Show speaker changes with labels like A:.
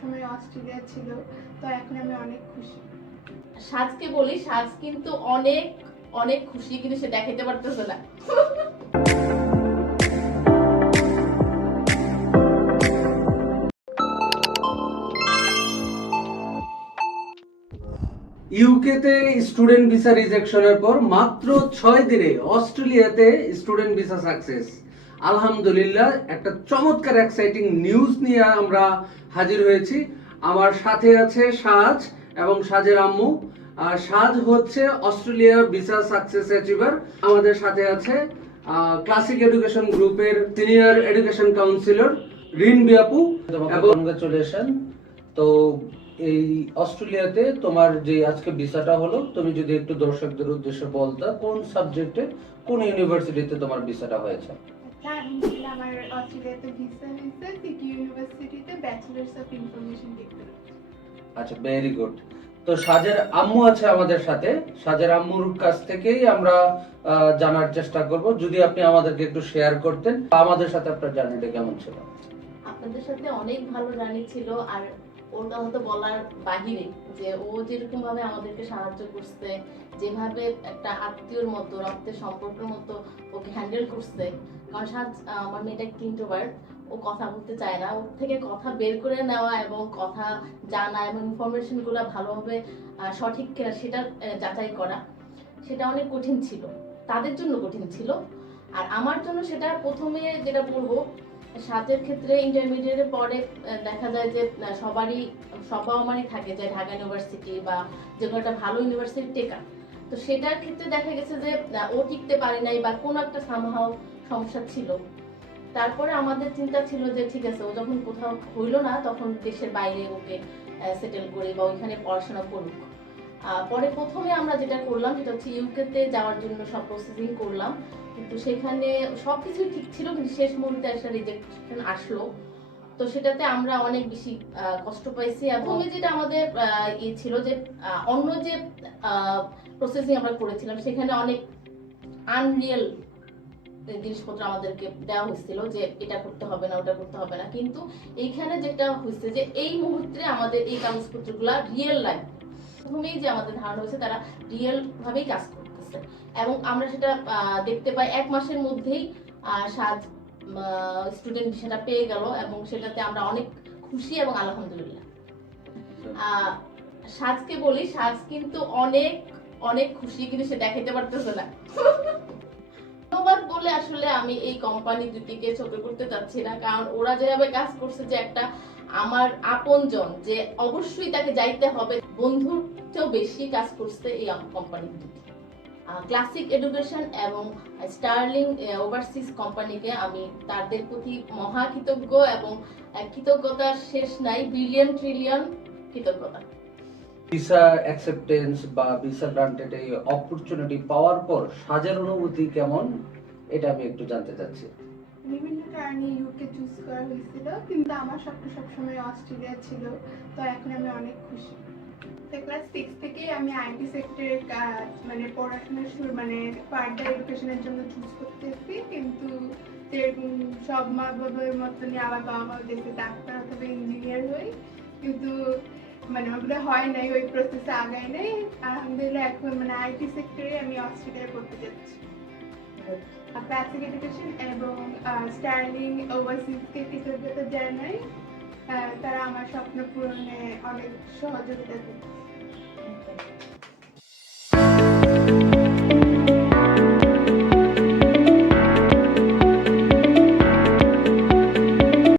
A: সবসময় অস্ট্রেলিয়া ছিল তো এখন আমি অনেক খুশি।
B: সাজকে বলি সাজ কিন্তু অনেক অনেক খুশি কিন্তু সে দেখাইতে পারতেছে না।
C: ইউকেতে স্টুডেন্ট ভিসা রিজেকশনের পর মাত্র ছয় দিনে অস্ট্রেলিয়াতে স্টুডেন্ট ভিসা সাকসেস আলহামদুলিল্লাহ একটা চমৎকার এক্সাইটিং নিউজ নিয়ে আমরা হাজির হয়েছি। আমার সাথে আছে সাজ এবং সাজের আম্মু। আর সাজ হচ্ছে অস্ট্রেলিয়া ভিসা সাকসেস অ্যাচিভার আমাদের সাথে আছে ক্লাসিক এডুকেশন গ্রুপের সিনিয়র এডুকেশন কাউন্সিলর রিন বিয়াপু। এবং তো এই অস্ট্রেলিয়াতে তোমার যে আজকে ভিসাটা হলো তুমি যদি একটু দর্শকদের উদ্দেশ্যে বলতে কোন সাবজেক্টে কোন ইউনিভার্সিটিতে তোমার ভিসাটা হয়েছে?
A: আচ্ছা আলহামদুলিল্লাহ আমার অস্ট্রেলিয়াতে ভিসা হয়েছে সিটি ইউনিভার্সিটিতে ব্যাচেলার্স অফ ইনফরমেশন টেকনোলজি
C: আচ্ছা ভেরি গুড তো সাজের আম্মু আছে আমাদের সাথে। সাজের আম্মুর কাছ থেকেই আমরা জানার চেষ্টা করব। যদি আপনি আমাদেরকে একটু শেয়ার করতেন আমাদের সাথে আপনার জার্নিটা কেমন ছিল?
B: আপনাদের সাথে অনেক ভালো জার্নি ছিল আর ওর কথা তো বলার বাহিরে যে ও যেরকম ভাবে আমাদেরকে সাহায্য করছে, যেভাবে একটা আত্মীয়র মতো, রক্তের সম্পর্কের মতো ওকে হ্যান্ডেল করছে। কারণ সাজ, আমার মেয়েটা একটু ইন্ট্রোভার্ট ও কথা বলতে চায় না। ওর থেকে কথা বের করে নেওয়া এবং কথা জানা এবং ইনফরমেশনগুলো ভালোভাবে সঠিক কিনা সেটা যাচাই করা, সেটা অনেক কঠিন ছিল। তাদের জন্য কঠিন ছিল। আর আমার জন্য সেটা প্রথমে যেটা বলব সাজের ক্ষেত্রে ইন্টারমিডিয়েটের পরে দেখা যায় যে সবারই সব বাবা মারই থাকে যে, ঢাকা ইউনিভার্সিটি বা যে কোনো একটা ভালো ইউনিভার্সিটি টেকা। তো সেটার ক্ষেত্রে দেখা গেছে যে ও টিকতে পারে নাই বা কোনো একটা সামহাও সমস্যা ছিল। তারপরে আমাদের চিন্তা ছিল যে, ঠিক আছে, ও যখন কোথাও হইল না, তখন দেশের বাইরে ওকে সেটেল করি বা ওইখানে পড়াশোনা করুক। পরে প্রথমে আমরা যেটা করলাম, সেটা হচ্ছে ইউকেতে যাওয়ার জন্য সব প্রসেসিং করলাম। কিন্তু সেখানে সবকিছু ঠিক ছিল, কিন্তু শেষ মুহূর্তে একটা রিজেকশন আসলো। তো সেটাতে আমরা অনেক বেশি কষ্ট পাইছি এবং যেটা আমাদের ইয়ে ছিল যে অন্য যে প্রসেসিং আমরা করেছিলাম, সেখানে অনেক আনরিয়েল জিনিসপত্র আমাদেরকে দেওয়া হয়েছিল যে, এটা করতে হবে না, ওটা করতে হবে না। কিন্তু এইখানে যেটা হয়েছে যে, এই মুহূর্তে আমাদের এই কাগজপত্রগুলা রিয়েল লাইফ প্রথমেই যে আমাদের ধারণা হয়েছে তারা রিয়েল ভাবেই কাজ করতেছে। এবং আমরা সেটা দেখতে পাই এক মাসের মধ্যেই সাজ স্টুডেন্ট ভিসাটা পেয়ে গেল এবং সেটাতে আমরা অনেক খুশি এবং আলহামদুলিল্লাহ। সাজকে বলি, সাজ কিন্তু অনেক অনেক খুশি, কিন্তু সে দেখাইতে পারতেছে না। ধন্যবাদ বলে আসলে আমি এই কোম্পানি দুটিকে ছোট করতে চাচ্ছি না, কারণ ওরা যেভাবে কাজ করছে যে একটা আমার আপনজন যে অবশ্যই তাকে যাইতে হবে। বন্ধুর চেয়েও বেশি কাজ করছে এই কোম্পানি ক্লাসিক এডুকেশন এবং স্টার্লিং ওভারসিজ কোম্পানিকে আমি তাদের প্রতি মহা কৃতজ্ঞ এবং কৃতজ্ঞতার শেষ নাই বিলিয়ন ট্রিলিয়ন কৃতজ্ঞতা।
C: ভিসা অ্যাকসেপ্টেন্স বা ভিসা গ্রান্টেড এই অপরচুনিটি পাওয়ার পর সাজের অনুভূতি কেমন, এটা আমি একটু জানতে চাচ্ছি।
A: বিভিন্ন কারণে ইউকে চুজ করা হয়েছিল, কিন্তু আমার স্বপ্ন সবসময় অস্ট্রেলিয়া ছিল, তো এখন আমি অনেক খুশি। ক্লাস সিক্স থেকেই আমি আইটি কাজ মানে পড়াশোনা শুরু মানে ফার্দার এডুকেশনের জন্য চুজ করতেছি, কিন্তু সব মা বাবার মতনই আমার বাবা মা দেশে ডাক্তার অথবা ইঞ্জিনিয়ার হই। কিন্তু মানে ওগুলো হয় নাই, ওই প্রসেসে আগায় নাই। আলহামদুলিল্লাহ, এখন মানে আইটি সেক্টরে আমি অস্ট্রেলিয়ায় করতে যাচ্ছি। ক্লাসিক এডুকেশন স্টার্লিং ওভারসিজকে কৃতজ্ঞতা জানাই তারা আমার স্বপ্ন পূরণে অনেক সহযোগিতা করছে।